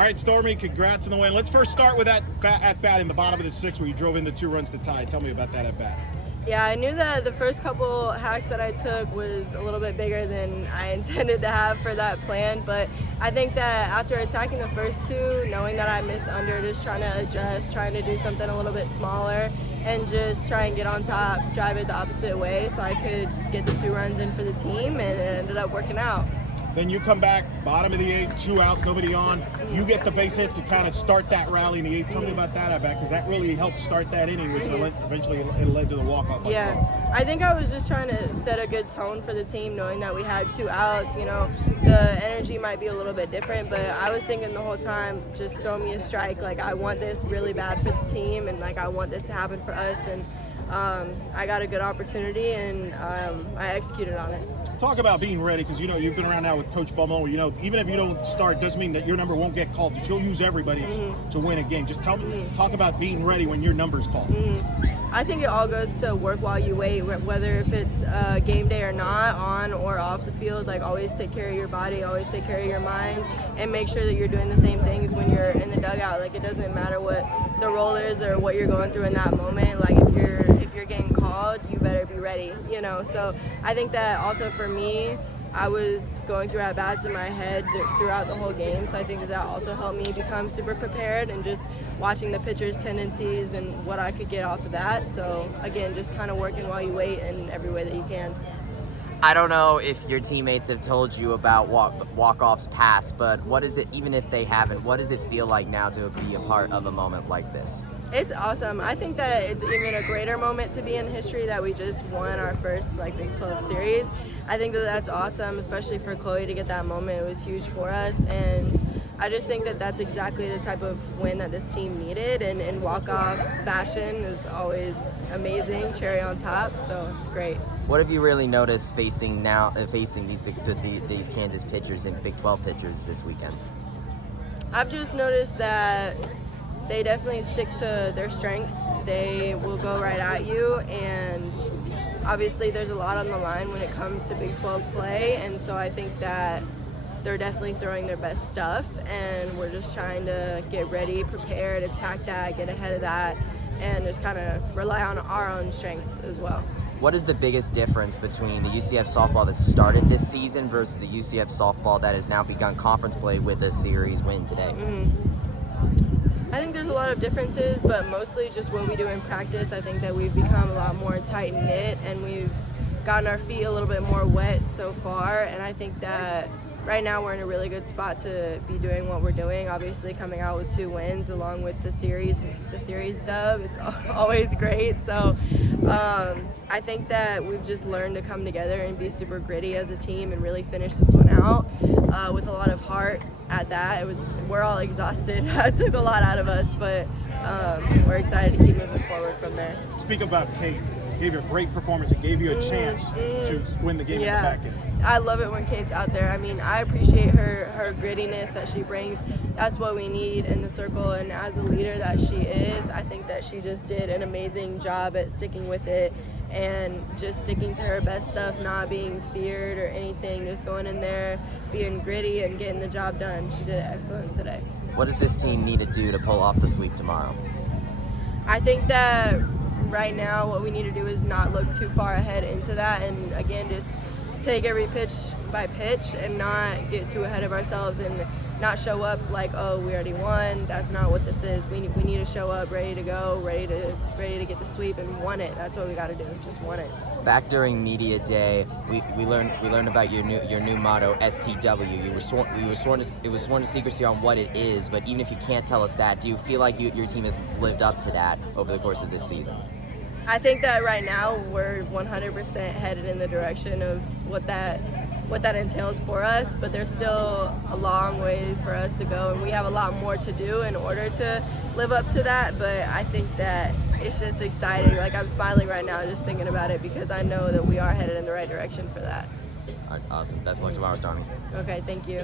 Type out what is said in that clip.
All right, Stormy, congrats on the win. Let's first start with that at-bat in the bottom of the sixth where you drove in the 2 runs to tie. Tell me about that at-bat. Yeah, I knew that the first couple hacks that I took was a little bit bigger than I intended to have for that plan, but I think that after attacking the first 2, knowing that I missed under, just trying to adjust, trying to do something a little bit smaller, and just try and get on top, drive it the opposite way so I could get the 2 runs in for the team, and it ended up working out. Then you come back, bottom of the 8th, 2 outs, nobody on. You get the base hit to kind of start that rally in the 8th. Tell me about that at-bat, because that really helped start that inning, which eventually it led to the walk-off. Yeah, I think I was just trying to set a good tone for the team, knowing that we had 2 outs. You know, the energy might be a little bit different, but I was thinking the whole time, just throw me a strike. Like, I want this really bad for the team, and like I want this to happen for us. And I got a good opportunity, and I executed on it. Talk about being ready, because you've been around now with Coach Bummo. Even if you don't start, doesn't mean that your number won't get called. She'll use everybody to win a game. Just talk about being ready when your number's called. I think it all goes to work while you wait, whether if it's game day or not, on or off the field. Like, always take care of your body, always take care of your mind, and make sure that you're doing the same things when you're in the dugout. Like, it doesn't matter what the role is or what you're going through in that moment. Like, if you're getting called, you better be ready, So I think that also for me, I was going through at-bats in my head throughout the whole game, so I think that also helped me become super prepared and just watching the pitcher's tendencies and what I could get off of that. So again, just kind of working while you wait in every way that you can. I don't know if your teammates have told you about walk-offs past, but what is it, even if they haven't, what does it feel like now to be a part of a moment like this? It's awesome. I think that it's even a greater moment to be in history that we just won our first Big 12 series. I think that that's awesome, especially for Chloe to get that moment. It was huge for us, and I just think that that's exactly the type of win that this team needed, and in walk-off fashion is always amazing, cherry on top, so it's great. What have you really noticed facing these Kansas pitchers and Big 12 pitchers this weekend? I've just noticed that they definitely stick to their strengths. They will go right at you, and obviously there's a lot on the line when it comes to Big 12 play, and so I think that they're definitely throwing their best stuff, and we're just trying to get ready, prepared, attack that, get ahead of that, and just kind of rely on our own strengths as well. What is the biggest difference between the UCF softball that started this season versus the UCF softball that has now begun conference play with a series win today? I think there's a lot of differences, but mostly just what we do in practice. I think that we've become a lot more tight-knit, and we've gotten our feet a little bit more wet so far, and I think that right now we're in a really good spot to be doing what we're doing. Obviously coming out with 2 wins along with the series dub, it's always great. So I think that we've just learned to come together and be super gritty as a team and really finish this one out with a lot of heart at that. We're all exhausted. It took a lot out of us, but we're excited to keep moving forward from there. Speak about Kate. Gave you a great performance. It gave you a chance to win the game in the back end. I love it when Kate's out there. I mean, I appreciate her grittiness that she brings. That's what we need in the circle, and as a leader that she is, I think that she just did an amazing job at sticking with it and just sticking to her best stuff, not being feared or anything, just going in there, being gritty and getting the job done. She did excellent today. What does this team need to do to pull off the sweep tomorrow? I think that right now what we need to do is not look too far ahead into that, and again, just take every pitch by pitch and not get too ahead of ourselves and not show up like, oh, we already won. That's not what this is. We need to show up ready to go, ready to get the sweep and won it. That's what we got to do. Just won it. Back during media day, we learned about your new motto, STW. It was sworn to secrecy on what it is, but even if you can't tell us that, do you feel like your team has lived up to that over the course of this season? I think that right now we're 100% headed in the direction of what that entails for us, but there's still a long way for us to go, and we have a lot more to do in order to live up to that. But I think that it's just exciting. Like, I'm smiling right now just thinking about it because I know that we are headed in the right direction for that. All right, awesome. Best of luck tomorrow, Stormy. Okay, thank you.